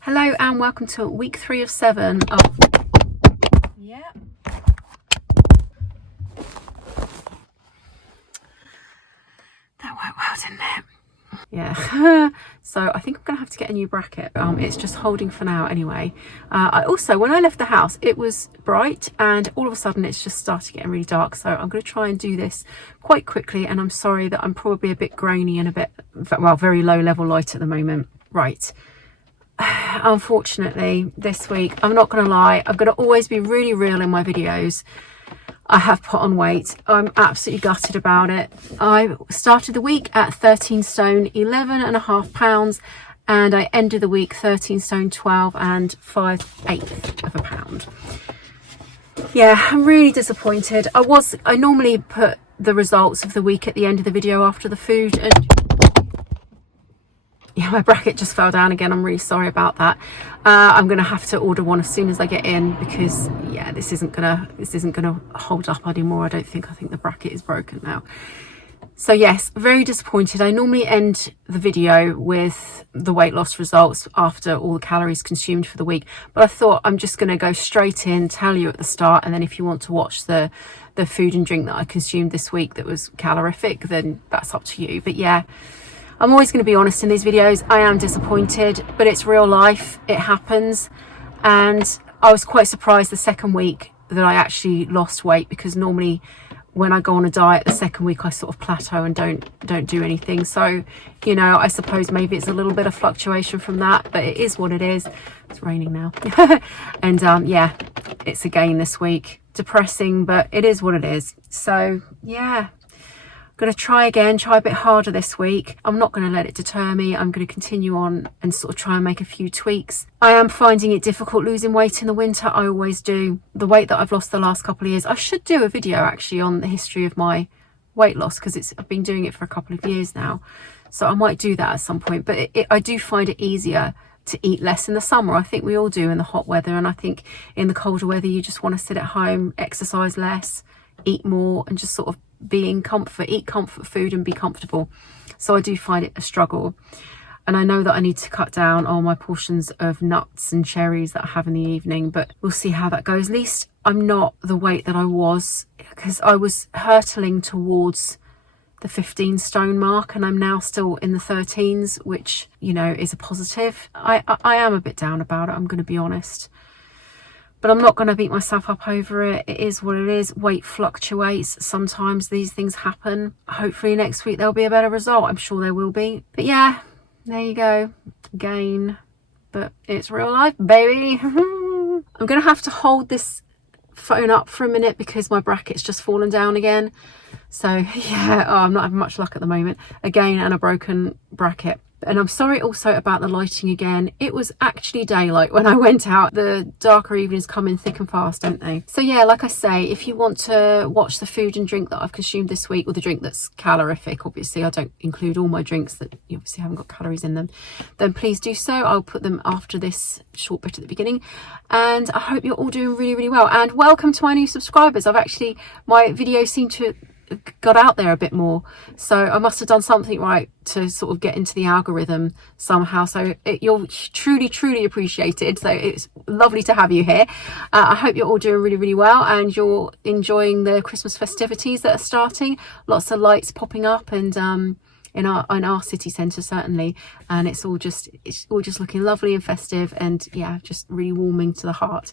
Hello and welcome to week 3 of 7 of... Yeah. That went well, didn't it? Yeah. So I think I'm gonna have to get a new bracket. It's just holding for now anyway. I also, when I left the house, it was bright and all of a sudden it's just started getting really dark. So I'm gonna try and do this quite quickly, and I'm sorry that I'm probably a bit grainy and a bit, well, very low level light at the moment. Right. Unfortunately, this week, I'm not going to lie, I'm going to always be really real in my videos. I have put on weight. I'm absolutely gutted about it. I started the week at 13 stone, 11.5 pounds, and I ended the week 13 stone, 12 and 5/8 of a pound. Yeah, I'm really disappointed. I normally put the results of the week at the end of the video after the food, and yeah, my bracket just fell down again. I'm really sorry about that. I'm gonna have to order one as soon as I get in, because yeah, this isn't gonna hold up anymore. I think the bracket is broken now. So yes, very disappointed. I normally end the video with the weight loss results after all the calories consumed for the week, but I thought I'm just gonna go straight in, tell you at the start, and then if you want to watch the food and drink that I consumed this week that was calorific, then that's up to you. But yeah, I'm always going to be honest in these videos. I am disappointed, but it's real life. It happens. And I was quite surprised the second week that I actually lost weight, because normally when I go on a diet, the second week I sort of plateau and don't do anything. So, you know, I suppose maybe it's a little bit of fluctuation from that, but it is what it is. It's raining now. And yeah, it's a gain this week. Depressing, but it is what it is. So yeah. Going to try again, try a bit harder this week. I'm not going to let it deter me. I'm going to continue on and sort of try and make a few tweaks. I am finding it difficult losing weight in the winter. I always do. The weight that I've lost the last couple of years. I should do a video actually on the history of my weight loss, because I've been doing it for a couple of years now. So I might do that at some point. But I do find it easier to eat less in the summer. I think we all do in the hot weather. And I think in the colder weather, you just want to sit at home, exercise less, eat more, and just sort of be in comfort, eat comfort food and be comfortable. So I do find it a struggle, and I know that I need to cut down on my portions of nuts and cherries that I have in the evening, but we'll see how that goes. At least I'm not the weight that I was, because I was hurtling towards the 15 stone mark, and I'm now still in the 13s, which, you know, is a positive. I am a bit down about it, I'm going to be honest. But I'm not going to beat myself up over it. It is what it is. Weight fluctuates. Sometimes these things happen. Hopefully next week there'll be a better result. I'm sure there will be. But yeah, there you go. Gain. But it's real life, baby. I'm going to have to hold this phone up for a minute because my bracket's just fallen down again. So yeah, I'm not having much luck at the moment. Again, and a broken bracket. And I'm sorry also about the lighting again. It was actually daylight when I went out. The darker evenings come in thick and fast, don't they? So yeah, like I say, if you want to watch the food and drink that I've consumed this week, or the drink that's calorific, obviously I don't include all my drinks that obviously haven't got calories in them, then please do so. I'll put them after this short bit at the beginning. And I hope you're all doing really, really well. And welcome to my new subscribers. My videos seem to got out there a bit more, so I must have done something right to sort of get into the algorithm somehow. So you're truly appreciated. So it's lovely to have you here. I hope you're all doing really, really well, and you're enjoying the Christmas festivities that are starting. Lots of lights popping up, and in our city centre certainly, and it's all just looking lovely and festive, and yeah, just really warming to the heart.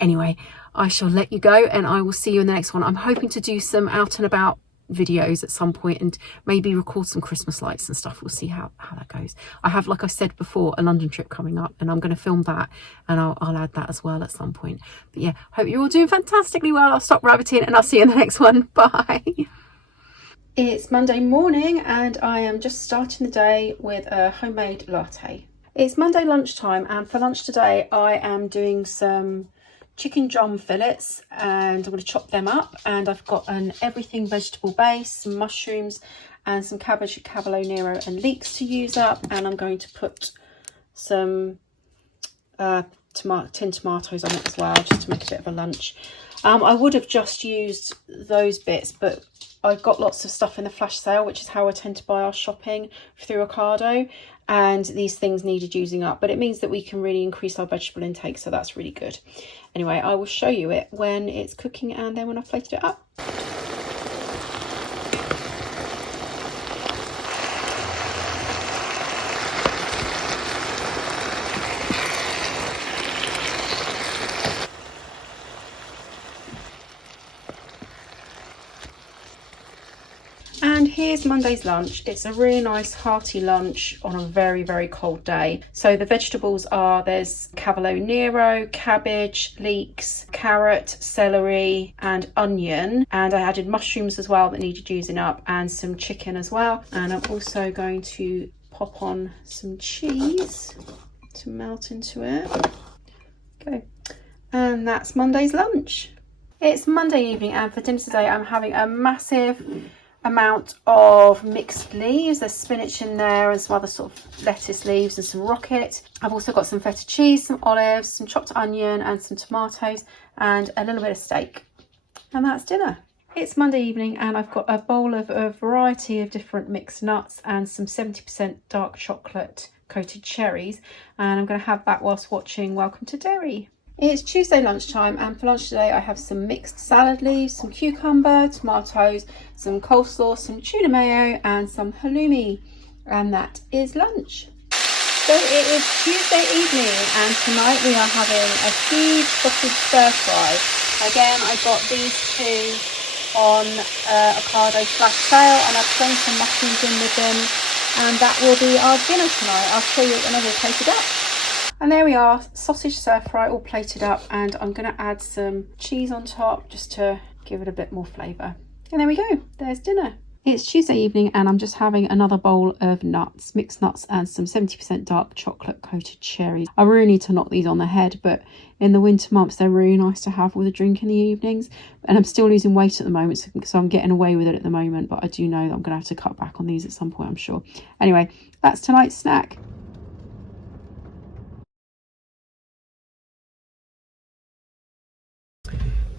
Anyway, I shall let you go, and I will see you in the next one. I'm hoping to do some out and about videos at some point, and maybe record some Christmas lights and stuff. We'll see how that goes. I have, like I said before, a London trip coming up, and I'm going to film that, and I'll add that as well at some point. But yeah, hope you're all doing fantastically well. I'll stop rabbiting, and I'll see you in the next one. Bye. It's Monday morning, and I am just starting the day with a homemade latte. It's Monday lunchtime, and for lunch today I am doing some chicken drum fillets, and I'm going to chop them up. And I've got an everything vegetable base, some mushrooms and some cabbage, cavolo nero and leeks to use up, and I'm going to put some tin tomatoes on it as well, just to make a bit of a lunch. I would have just used those bits, but I got lots of stuff in the flash sale, which is how I tend to buy our shopping through Ocado, and these things needed using up, but it means that we can really increase our vegetable intake, so that's really good. Anyway, I will show you it when it's cooking and then when I've plated it up. And here's Monday's lunch. It's a really nice hearty lunch on a very, very cold day. So the vegetables are, there's cavolo nero, cabbage, leeks, carrot, celery and onion. And I added mushrooms as well that needed using up, and some chicken as well. And I'm also going to pop on some cheese to melt into it. Okay. And that's Monday's lunch. It's Monday evening, and for dinner today I'm having a massive amount of mixed leaves. There's spinach in there and some other sort of lettuce leaves and some rocket. I've also got some feta cheese, some olives, some chopped onion and some tomatoes and a little bit of steak. And that's dinner. It's Monday evening and I've got a bowl of a variety of different mixed nuts and some 70% dark chocolate coated cherries, and I'm going to have that whilst watching Welcome to Derry. It's Tuesday lunchtime, and for lunch today I have some mixed salad leaves, some cucumber, tomatoes, some coleslaw, some tuna mayo and some halloumi, and that is lunch. So it is Tuesday evening and tonight we are having a huge sausage stir fry. Again, I got these two on Ocado flash sale and I've thrown some mushrooms in with them, and that will be our dinner tonight. I'll show you it when I've all plated up. And there we are, sausage stir fry all plated up, and I'm going to add some cheese on top just to give it a bit more flavour. And there we go, there's dinner. It's Tuesday evening and I'm just having another bowl of nuts, mixed nuts and some 70% dark chocolate coated cherries. I really need to knock these on the head, but in the winter months they're really nice to have with a drink in the evenings. And I'm still losing weight at the moment, so I'm getting away with it at the moment, but I do know that I'm going to have to cut back on these at some point, I'm sure. Anyway, that's tonight's snack.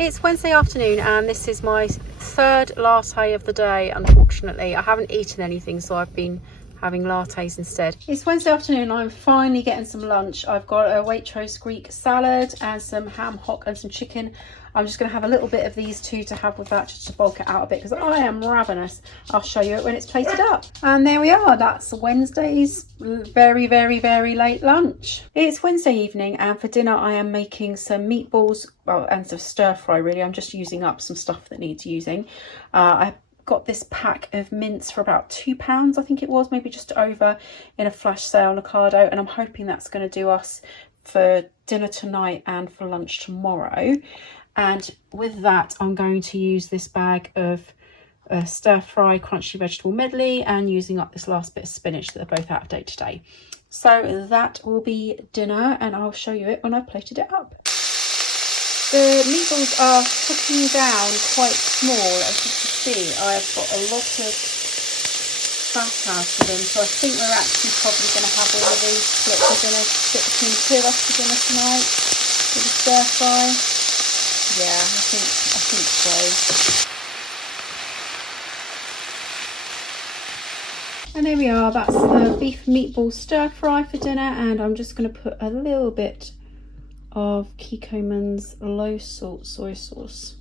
It's Wednesday afternoon and this is my third latte of the day. Unfortunately, I haven't eaten anything, so I've been having lattes instead. It's Wednesday afternoon and I'm finally getting some lunch. I've got a Waitrose Greek salad and some ham hock and some chicken. I'm just going to have a little bit of these two to have with that, just to bulk it out a bit because I am ravenous. I'll show you it when it's plated up. And there we are, that's Wednesday's very, very, very late lunch. It's Wednesday evening and for dinner I am making some meatballs, well, and some stir fry really. I'm just using up some stuff that needs using. I got this pack of mince for about £2, I think it was, maybe just over, in a flash sale on Ocado, and I'm hoping that's going to do us for dinner tonight and for lunch tomorrow. And with that I'm going to use this bag of stir fry crunchy vegetable medley and using up this last bit of spinach that are both out of date today. So that will be dinner and I'll show you it when I've plated it up. The meatballs are cooking down quite small, as you can see. I've got a lot of fat out of them, so I think we're actually probably going to have all of these split for dinner, split between the two of us for dinner tonight with a stir fry. Yeah, I think so. And there we are, that's the beef meatball stir fry for dinner, and I'm just going to put a little bit of Kikkoman's low salt soy sauce.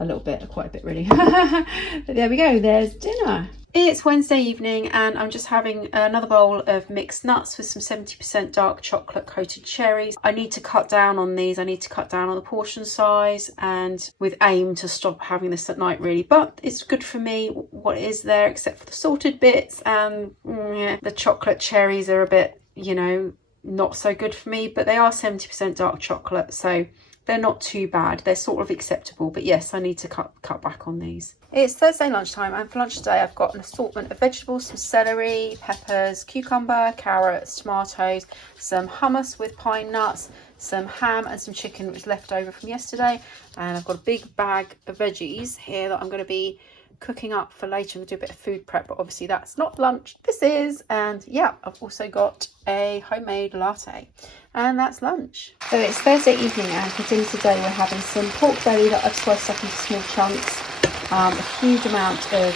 A little bit, quite a bit really. But there we go, there's dinner. It's Wednesday evening and I'm just having another bowl of mixed nuts with some 70% dark chocolate coated cherries. I need to cut down on these. I need to cut down on the portion size, and with aim to stop having this at night really, but it's good for me what is there except for the salted bits, and the chocolate cherries are a bit, you know, not so good for me, but they are 70% dark chocolate, so they're not too bad. They're sort of acceptable, but yes, I need to cut back on these. It's Thursday lunchtime and for lunch today I've got an assortment of vegetables, some celery, peppers, cucumber, carrots, tomatoes, some hummus with pine nuts, some ham and some chicken which was left over from yesterday, and I've got a big bag of veggies here that I'm going to be cooking up for later. I'm going to do a bit of food prep, but obviously that's not lunch, this is. And yeah, I've also got a homemade latte, and that's lunch. So it's Thursday evening and for dinner today we're having some pork belly that I've sliced up into small chunks, a huge amount of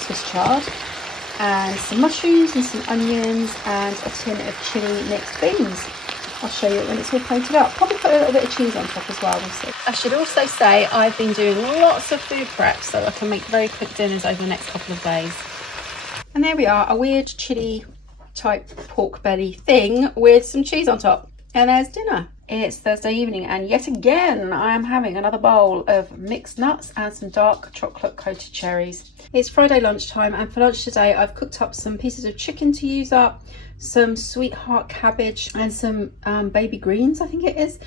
Swiss chard, and some mushrooms and some onions and a tin of chili mixed beans. I'll show you it when it's all plated up. Probably put a little bit of cheese on top as well, we'll see. I should also say I've been doing lots of food prep so I can make very quick dinners over the next couple of days. And there we are, a weird chili type pork belly thing with some cheese on top. And there's dinner. It's Thursday evening and yet again I am having another bowl of mixed nuts and some dark chocolate coated cherries. It's Friday lunchtime and for lunch today I've cooked up some pieces of chicken to use up, some sweetheart cabbage and some baby greens, I think it is.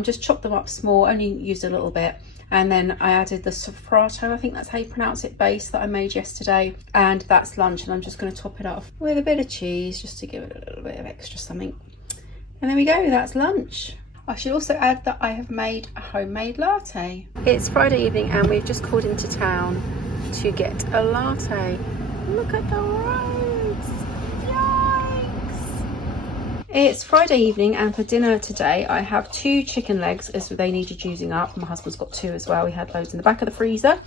Just chopped them up small, only used a little bit. And then I added the sofrato, I think that's how you pronounce it, base that I made yesterday. And that's lunch, and I'm just going to top it off with a bit of cheese just to give it a little bit of extra something. And there we go, that's lunch. I should also add that I have made a homemade latte. It's Friday evening and we've just called into town to get a latte. Look at the roads! Yikes! It's Friday evening and for dinner today I have 2 chicken legs as they needed using up. My husband's got 2 as well. We had loads in the back of the freezer.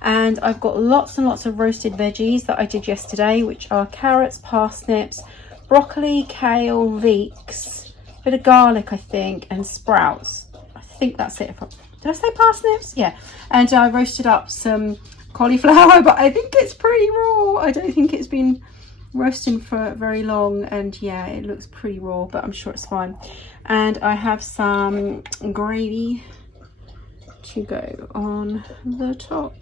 And I've got lots and lots of roasted veggies that I did yesterday, which are carrots, parsnips, broccoli, kale, leeks, bit of garlic I think, and sprouts. I think that's it. Did I say parsnips? Yeah. And I roasted up some cauliflower, but I think it's pretty raw. I don't think it's been roasting for very long, and yeah, it looks pretty raw, but I'm sure it's fine. And I have some gravy to go on the top.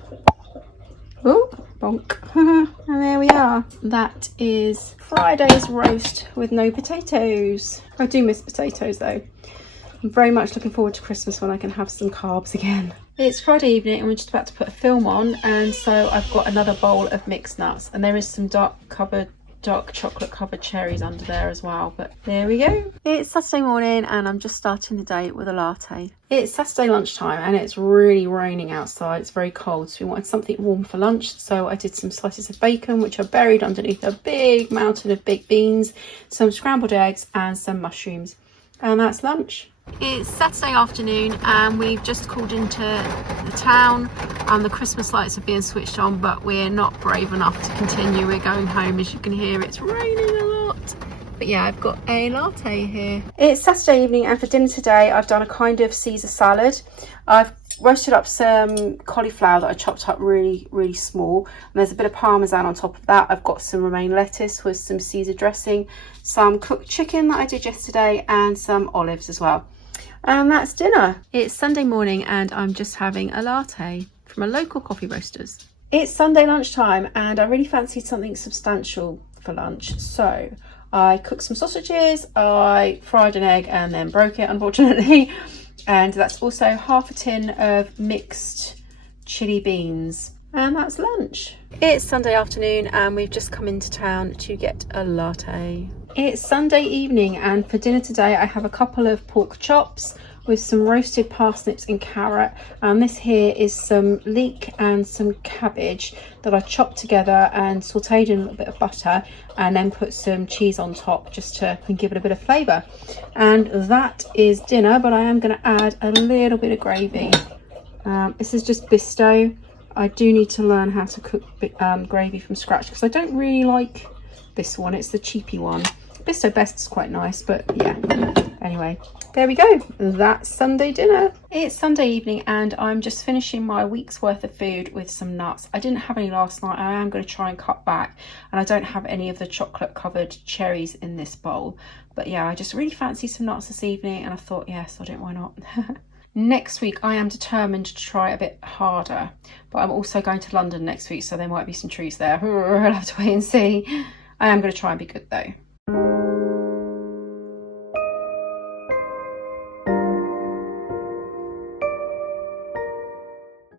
Oh, bonk. And there we are. That is Friday's roast with no potatoes. I do miss potatoes though. I'm very much looking forward to Christmas when I can have some carbs again. It's Friday evening and we're just about to put a film on, and so I've got another bowl of mixed nuts, and there is some dark chocolate covered cherries under there as well, but there we go. It's Saturday morning and I'm just starting the day with a latte. It's Saturday lunchtime and it's really raining outside. It's very cold, so we wanted something warm for lunch, so I did some slices of bacon which are buried underneath a big mountain of baked beans, some scrambled eggs and some mushrooms, and that's lunch. It's Saturday afternoon and we've just called into the town and the Christmas lights are being switched on, but we're not brave enough to continue. We're going home. As you can hear, it's raining a lot. But yeah, I've got a latte here. It's Saturday evening and for dinner today I've done a kind of Caesar salad. I've roasted up some cauliflower that I chopped up really small, and there's a bit of parmesan on top of that. I've got some romaine lettuce with some Caesar dressing, some cooked chicken that I did yesterday and some olives as well. And that's dinner. It's Sunday morning and I'm just having a latte from a local coffee roasters. It's Sunday lunchtime and I really fancied something substantial for lunch, so I cooked some sausages, I fried an egg and then broke it unfortunately, and that's also half a tin of mixed chili beans, and that's lunch. It's Sunday afternoon and we've just come into town to get a latte. It's Sunday evening and for dinner today I have a couple of pork chops with some roasted parsnips and carrot, and this here is some leek and some cabbage that I chopped together and sauteed in a little bit of butter and then put some cheese on top just to give it a bit of flavour. And that is dinner, but I am going to add a little bit of gravy. This is just Bisto. I do need to learn how to cook gravy from scratch because I don't really like this one. It's the cheapy one. Bisto Best is quite nice, but yeah. Anyway, there we go. That's Sunday dinner. It's Sunday evening and I'm just finishing my week's worth of food with some nuts. I didn't have any last night. I am going to try and cut back, and I don't have any of the chocolate covered cherries in this bowl. But yeah, I just really fancy some nuts this evening and I thought, yes, I don't, why not? Next week I am determined to try a bit harder, but I'm also going to London next week, so there might be some treats there. I'll have to wait and see. I am going to try and be good though.